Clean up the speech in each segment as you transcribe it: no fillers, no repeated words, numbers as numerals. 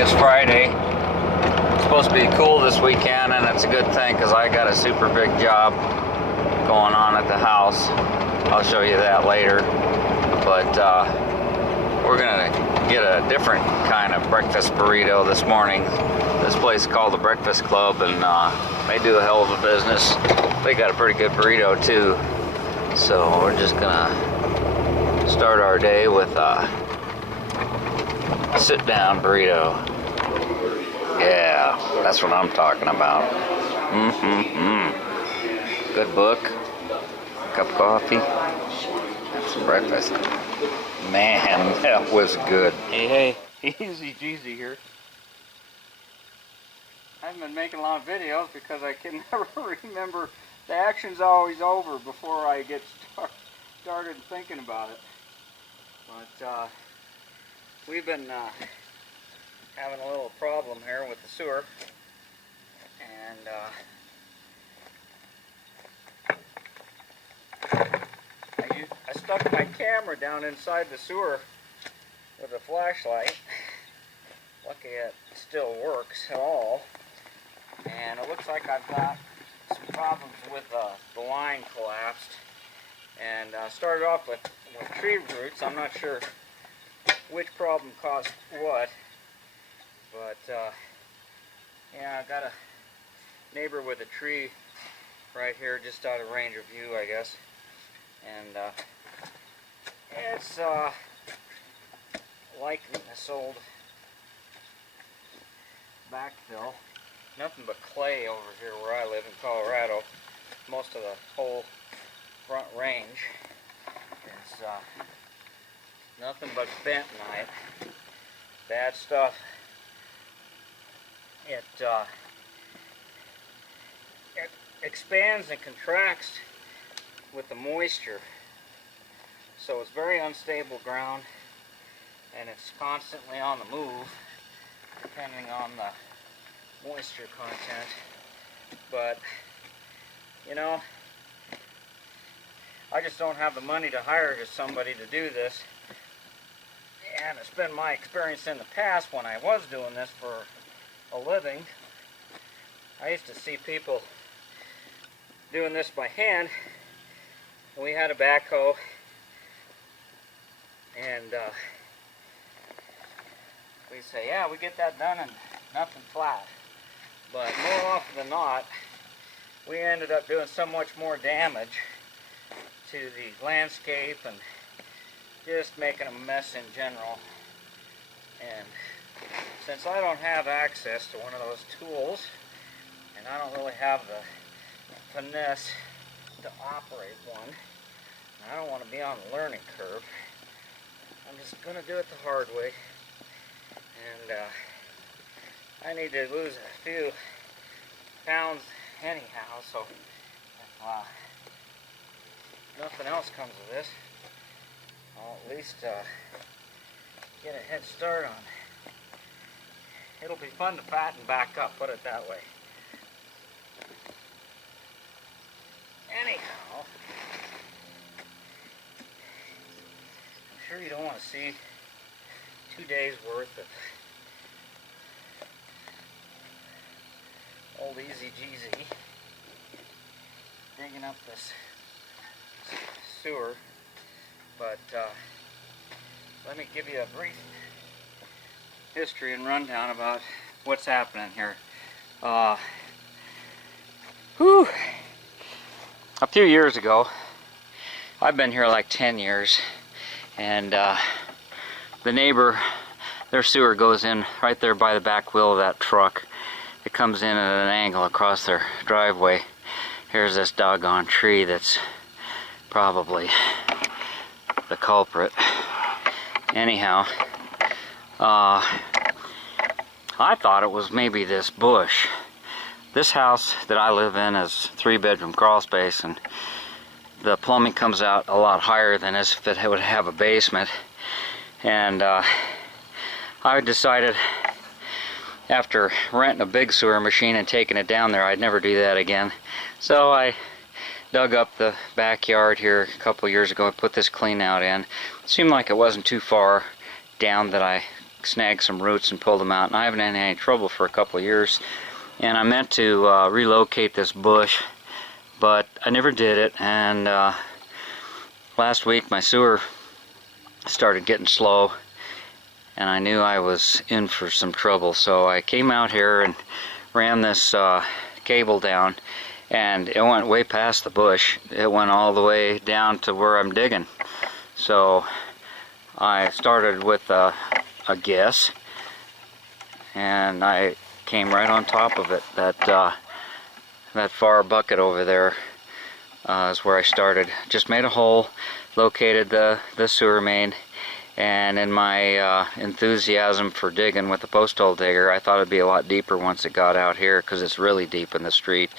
It's Friday. It's supposed to be cool this weekend, and it's a good thing because I got a super big job going on at the house. I'll show you that later. But we're gonna get a different kind of breakfast burrito this morning. This place is called the Breakfast Club, and they do a hell of a business. They got a pretty good burrito too. So we're just gonna start our day with a sit-down burrito. Yeah, that's what I'm talking about. Good book, cup of coffee, and some breakfast. Man, that was good. Hey, TheEZGZ here. I haven't been making a lot of videos because I can never remember. The action's always over before I get started thinking about it. But we've been having a little problem here with the sewer, and I stuck my camera down inside the sewer with a flashlight. Lucky it still works at all, and it looks like I've got some problems with the line collapsed, and started off with tree roots. I'm not sure which problem caused what, but yeah, I got a neighbor with a tree right here just out of range of view, I guess, and it's like this old backfill. Nothing but clay over here where I live in Colorado. Most of the whole front range is nothing but bentonite. Bad stuff. It expands and contracts with the moisture, so it's very unstable ground, and it's constantly on the move depending on the moisture content. But you know, I just don't have the money to hire just somebody to do this, and it's been my experience in the past when I was doing this for a living. I used to see people doing this by hand, and we had a backhoe, and we'd say, yeah, we get that done and nothing flat. But more often than not, we ended up doing so much more damage to the landscape and just making a mess in general. And since I don't have access to one of those tools, and I don't really have the finesse to operate one, and I don't want to be on the learning curve, I'm just going to do it the hard way. And I need to lose a few pounds anyhow, so if nothing else comes of this, I'll at least get a head start on it. It'll be fun to fatten back up, put it that way. Anyhow, I'm sure you don't want to see 2 days worth of old TheEZGZ digging up this sewer, but let me give you a brief history and rundown about what's happening here. A few years ago, I've been here like 10 years, and the neighbor, their sewer goes in right there by the back wheel of that truck. It comes in at an angle across their driveway. Here's this doggone tree that's probably the culprit. Anyhow, I thought it was maybe this bush. This house that I live in is 3-bedroom crawl space, and the plumbing comes out a lot higher than if it would have a basement. And I decided, after renting a big sewer machine and taking it down there, I'd never do that again. So I dug up the backyard here a couple years ago and put this clean out in. It seemed like it wasn't too far down that I snagged some roots and pulled them out, and I haven't had any trouble for a couple of years. And I meant to relocate this bush, but I never did it. And last week my sewer started getting slow, and I knew I was in for some trouble. So I came out here and ran this cable down, and it went way past the bush. It went all the way down to where I'm digging. So I started with a guess, and I came right on top of it. That far bucket over there is where I started. Just made a hole, located the sewer main, and in my enthusiasm for digging with the post hole digger, I thought it'd be a lot deeper once it got out here, because it's really deep in the street.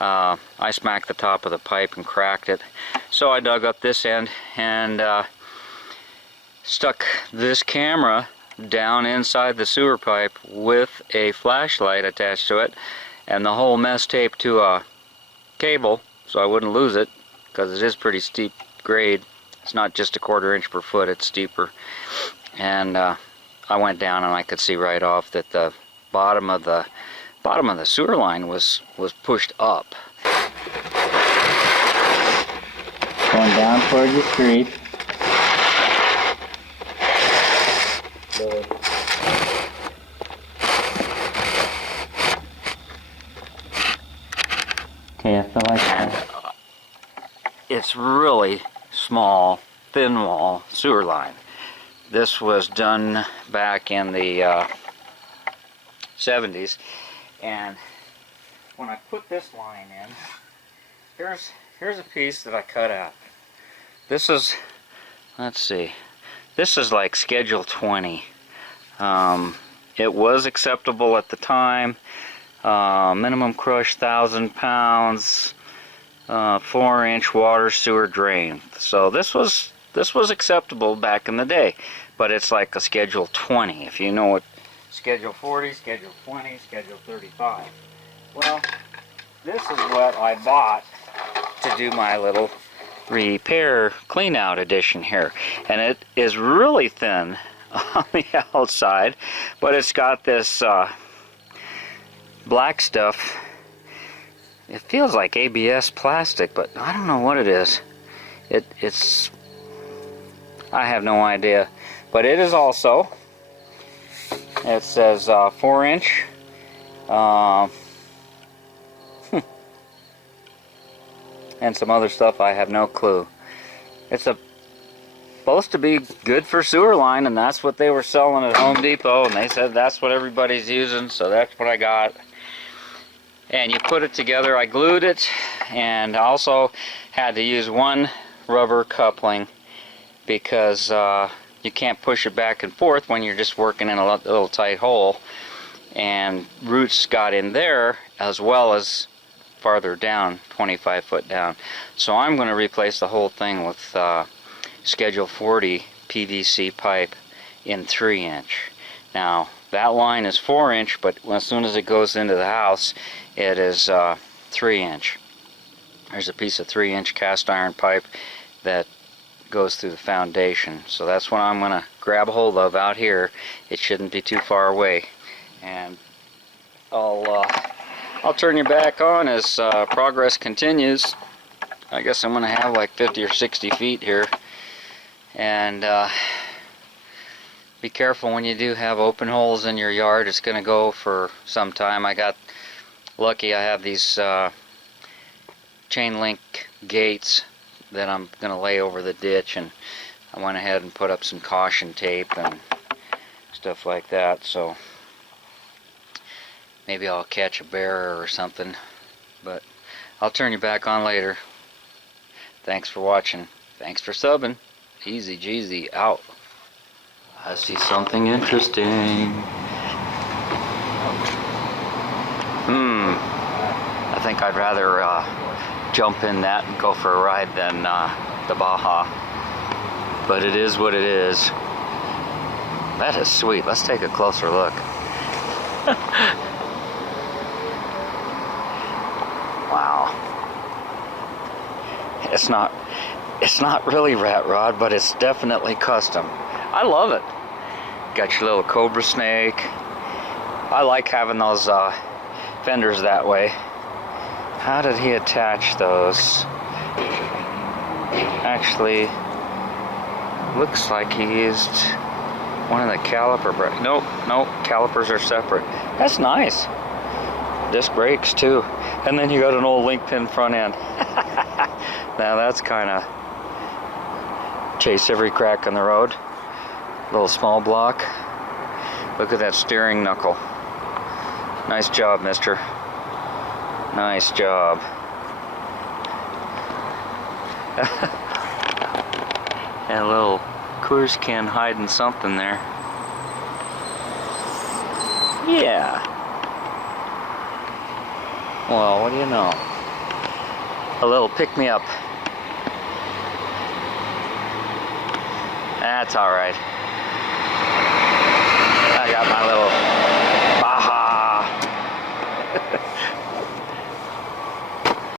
I smacked the top of the pipe and cracked it. So I dug up this end and stuck this camera down inside the sewer pipe with a flashlight attached to it, and the whole mess taped to a cable so I wouldn't lose it, because it is pretty steep grade. It's not just a 1/4 inch per foot, it's steeper. And I went down and I could see right off that the bottom of the sewer line was pushed up, going down toward the street. Okay, I feel like that. It's really small, thin wall sewer line. This was done back in the 70s, and when I put this line in, here's a piece that I cut out. This is, let's see, this is like Schedule 20. It was acceptable at the time. Minimum crush 1,000 pounds, 4-inch water sewer drain. So this was acceptable back in the day, but it's like a Schedule 20. If you know what Schedule 40, Schedule 20, Schedule 35. Well, this is what I bought to do my little repair clean out edition here, and it is really thin on the outside, but it's got this black stuff. It feels like ABS plastic, but I don't know what it is. It's I have no idea, but it is also, it says 4-inch. And some other stuff I have no clue. It's supposed to be good for sewer line, and that's what they were selling at Home Depot, and they said that's what everybody's using, so that's what I got. And you put it together. I glued it, and also had to use one rubber coupling, because you can't push it back and forth when you're just working in a little tight hole, and roots got in there as well as farther down, 25 foot down. So I'm going to replace the whole thing with Schedule 40 PVC pipe in 3-inch. Now that line is 4-inch, but as soon as it goes into the house, it is 3-inch. There's a piece of 3-inch cast iron pipe that goes through the foundation. So that's what I'm going to grab a hold of out here. It shouldn't be too far away, and I'll turn you back on as progress continues. I guess I'm going to have like 50 or 60 feet here. And be careful when you do have open holes in your yard. It's going to go for some time. I got lucky. I have these chain link gates that I'm going to lay over the ditch, and I went ahead and put up some caution tape and stuff like that. So maybe I'll catch a bear or something, but I'll turn you back on later. Thanks for watching. Thanks for subbing. TheEZGZ out. I see something interesting. I think I'd rather jump in that and go for a ride than the Baja. But it is what it is. That is sweet. Let's take a closer look. Wow. It's not really rat rod, but it's definitely custom. I love it. Got your little cobra snake. I like having those fenders that way. How did he attach those? Actually, looks like he used one of the caliper brakes. Nope, calipers are separate. That's nice. Disc brakes too. And then you got an old link pin front end. Now that's kind of chase every crack on the road. Little small block. Look at that steering knuckle. Nice job, mister. Nice job. And a little Coors can hiding something there. Yeah. Well, what do you know? A little pick-me-up. That's alright. I got my little Baja.